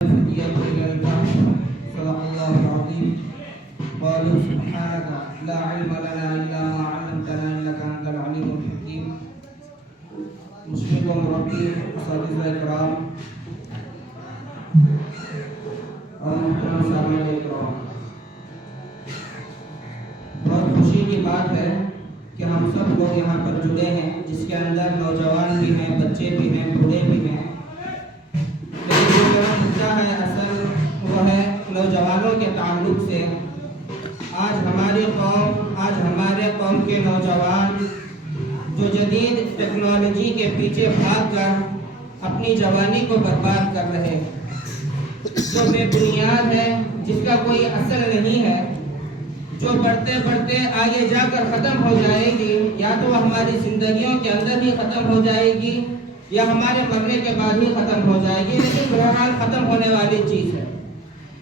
صدق الله العظيم. قالوا سبحانك لا علم لنا إلا ما علمتنا إنك أنت العليم الحكيم. مشفق ربي اساتذہ اکرام اور محترم سامعین اکرام، بہت خوشی کی بات ہے کہ ہم سب لوگ یہاں پر جڑے ہیں، جس کے اندر نوجوان بھی ہیں، بچے بھی ہیں، بوڑھے بھی ہیں. لیکن جو میرا مدعا ہے اصل وہ ہے نوجوانوں کے تعلق سے. آج ہمارے قوم کے نوجوان جو جدید ٹیکنالوجی کے پیچھے بھاگ کر اپنی جوانی کو برباد کر رہے ہیں، جو بے بنیاد ہے، جس کا کوئی اصل نہیں ہے، جو بڑھتے بڑھتے آگے جا کر ختم ہو جائے گی، یا تو ہماری زندگیوں کے اندر ہی ختم ہو جائے گی یا ہمارے مرنے کے بعد ہی ختم ہو جائے گی، لیکن بہرحال ختم ہونے والی چیز ہے.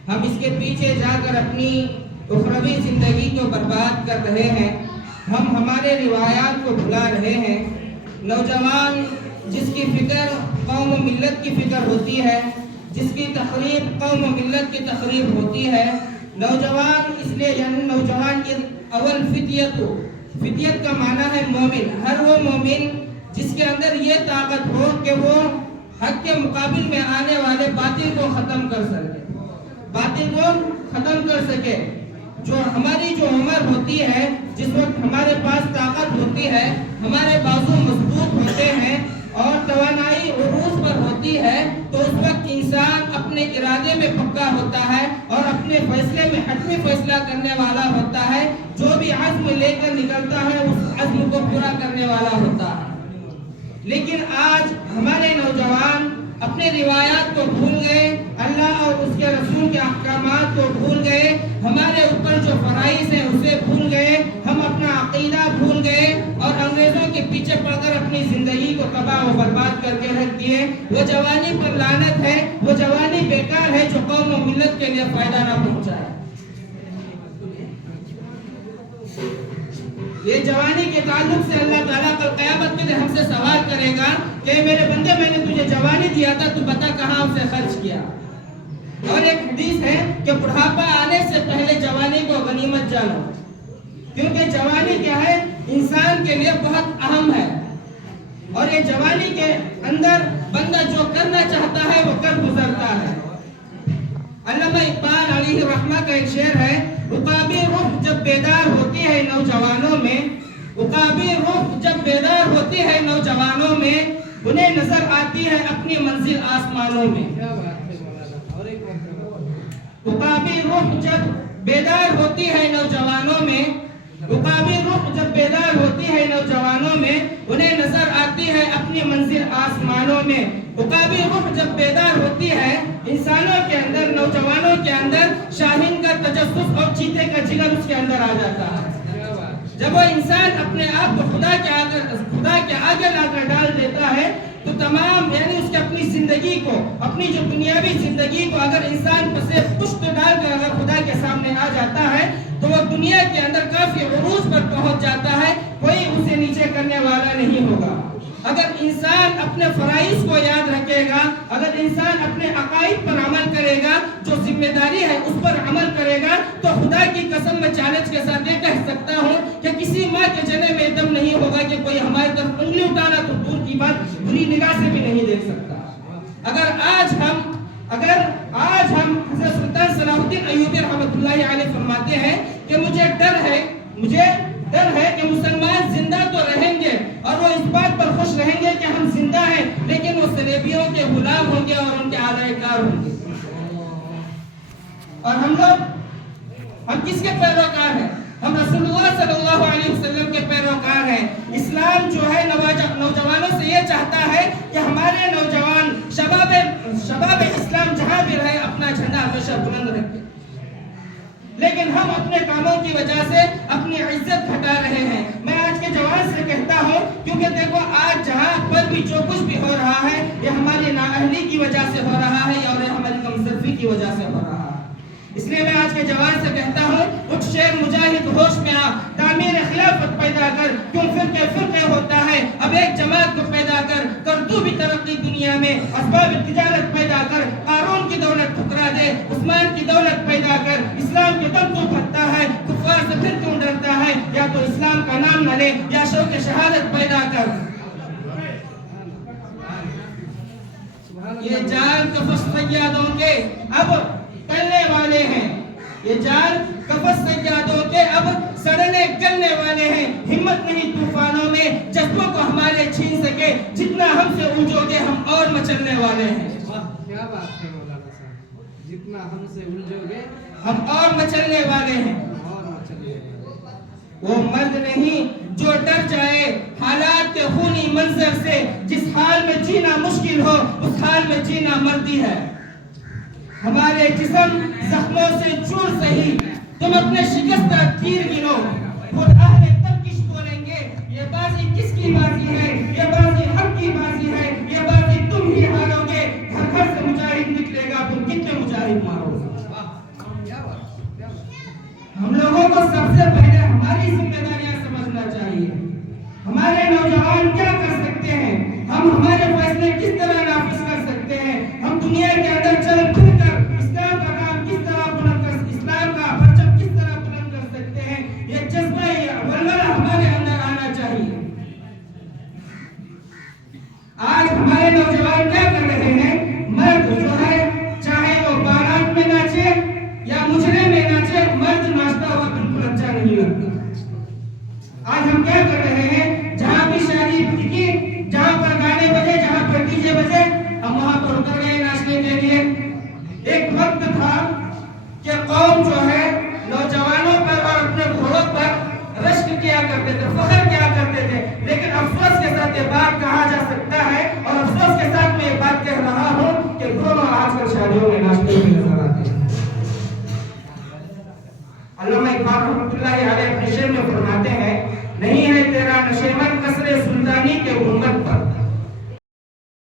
ہم اس کے پیچھے جا کر اپنی اخروی زندگی کو برباد کر رہے ہیں. ہم ہمارے روایات کو بھلا رہے ہیں. نوجوان جس کی فکر قوم و ملت کی فکر ہوتی ہے، جس کی تقریب قوم و ملت کی تقریب ہوتی ہے، نوجوان اس لیے یعنی نوجوان کی اول فطیت کا معنی ہے مومن. ہر وہ مومن جس کے اندر یہ طاقت ہو کہ وہ حق کے مقابل میں آنے والے باطل کو ختم کر سکے. جو ہماری عمر ہوتی ہے، جس وقت ہمارے پاس طاقت ہوتی ہے، ہمارے بازو مضبوط ہوتے ہیں اور توانائی عروج پر ہوتی ہے، تو اس وقت انسان اپنے ارادے میں پکا ہوتا ہے اور اپنے فیصلے میں حتمی فیصلہ کرنے والا ہوتا ہے. جو بھی عزم لے کر نکلتا ہے اس عزم کو پورا کرنے والا ہوتا ہے. لیکن آج ہمارے نوجوان اپنے روایات کو بھول گئے، اللہ اور اس کے رسول کے احکامات کو بھول گئے، ہمارے اوپر جو فرائض ہیں اسے بھول گئے، ہم اپنا عقیدہ بھول گئے اور انگریزوں کے پیچھے پڑ کر اپنی زندگی کو تباہ و برباد کر کے رکھ دیے. وہ جوانی پر لعنت ہے، وہ جوانی بیکار ہے جو قوم و ملت کے لیے فائدہ نہ پہنچائے. یہ جوانی کے تعلق سے اللہ تعالیٰ کل قیامت کے دن ہم سے سوال کرے گا کہ میرے بندے میں نے تجھے جوانی دیا تھا، تو بتا کہاں اسے خرچ کیا. اور ایک حدیث ہے کہ بڑھاپا آنے سے پہلے جوانی کو غنیمت جانو، کیونکہ جوانی کیا ہے انسان کے لیے بہت اہم ہے. اور یہ جوانی کے اندر بندہ جو کرنا چاہتا ہے وہ کر گزرتا ہے. علامہ اقبال علیہ رحمہ کا ایک شعر ہے، عقابی روح جب بیدار ہوتی ہے نوجوانوں میں، عقابی روح جب بیدار ہوتی ہے نوجوانوں میں، انہیں نظر آتی ہے اپنی منزل آسمانوں میں. عقابی روح جب بیدار ہوتی ہے نوجوانوں میں، عقابی روح جب بیدار ہوتی ہے نوجوانوں میں، انہیں نظر آتی ہے اپنی منزل آسمانوں میں. عقابی روح جب بیدار ہوتی ہے انسانوں کے اندر، نوجوانوں کے اندر شاہین کا تجسس اور چیتے کا جگر اس کے اندر آ جاتا ہے. جب وہ انسان اپنے آپ کو خدا کے آگے لا کر ڈال دیتا ہے تو تمام یعنی اس کی اپنی زندگی کو، اپنی جو دنیاوی زندگی کو اگر انسان پسے پشت ڈال کر اگر خدا کے سامنے آ جاتا ہے تو وہ دنیا کے اندر کافی عروج پر پہنچ جاتا ہے، کوئی اسے نیچے کرنے والا نہیں ہوگا. اگر انسان اپنے فرائض کو یاد رکھے گا، اگر انسان اپنے عقائد پر عمل کرے گا، جو ذمہ داری ہے اس پر عمل کرے گا، تو خدا کی قسم میں چیلنج کے ساتھ یہ کہہ سکتا ہوں کہ کسی ماں کے جنے میں دم نہیں ہوگا کہ کوئی ہماری طرف انگلی اٹھانا تو دور کی بات بری نگاہ سے بھی نہیں دیکھ سکتا. اگر آج ہم حضرت سلطان صلاح الدین ایوبی رحمۃ اللہ علیہ فرماتے ہیں کہ مجھے ڈر ہے کہ مسلمان زندہ تو رہیں گے اور وہ اس بات پر خوش رہیں گے کہ ہم زندہ ہیں، لیکن وہ صلیبیوں کے غلام ہوں گے اور ان کے اعضاء کار ہوں گے. اور ہم کس کے پیروکار ہیں؟ ہم رسول اللہ صلی اللہ علیہ وسلم کے پیروکار ہیں. اسلام جو ہے نوجوانوں سے یہ چاہتا ہے کہ ہمارے نوجوان شباب اسلام جہاں بھی رہے اپنا جھنڈا ہمیشہ بلند رکھیں. لیکن ہم اپنے کاموں کی وجہ سے اپنی عزت گھٹا رہے ہیں. میں آج کے جوان سے کہتا ہوں، کیونکہ دیکھو آج جہاں پر بھی جو کچھ بھی ہو رہا ہے یہ ہماری نااہلی کی وجہ سے ہو رہا ہے اور ہماری کمزوری کی وجہ سے ہو رہا ہے. اس لیے میں آج کے جوان سے کہتا ہوں، اٹھ شیر مجاہد ہوش میں آ، تعمیر خلافت پیدا کر، کیوں فرقے ہوتا ہے، اب ایک جماعت کو پیدا کر تو بھی ترقی دنیا میں، اسباب تجارت پیدا کر، قارون کی دولت دے، عثمان کی دولت پیدا کر، اسلام کے دم تو پھٹتا ہے، کفار سے پھر کیوں ڈرتا ہے، یا تو اسلام کا نام نہ لے یا شوق شہادت پیدا کر۔ یہ جان کفش سیادوں کے اب تلنے والے ہیں، یہ جان کفش سیادوں کے اب سڑنے گلنے والے ہیں، ہمت نہیں طوفانوں میں جذبوں کو ہمارے چھین سکے، جتنا ہم سے الجھو گے ہم اور مچلنے والے ہیں۔ کیا بات ہے مولانا صاحب، جتنا ہم سے الجھو گے ہم اور مچلنے والے ہیں۔ اور مچلنے والے۔ وہ مرد نہیں جو ڈر جائے حالات کے خونی منظر سے، جس حال میں جینا مشکل ہو اس حال میں جینا مردی ہے۔ ہمارے جسم زخموں سے چور سہی، تم اپنے شکستہ تیر گنو، خود اہل ترکش بولیں گے یہ بازی کس کی بازی ہے، یہ بازی حق کی بازی ہے، یہ بازی تم ہی ہارو گے، گھر گھر سے مجاہد نکلے گا، تم کتنے مجاہد مارو گے۔ ہم لوگوں کو سب سے پہلے ہماری ذمہ داریاں سمجھنا چاہیے، ہمارے نوجوان کیا کر سکتے ہیں، ہم ہمارے فیصلے کس طرح نافذ کر سکتے ہیں،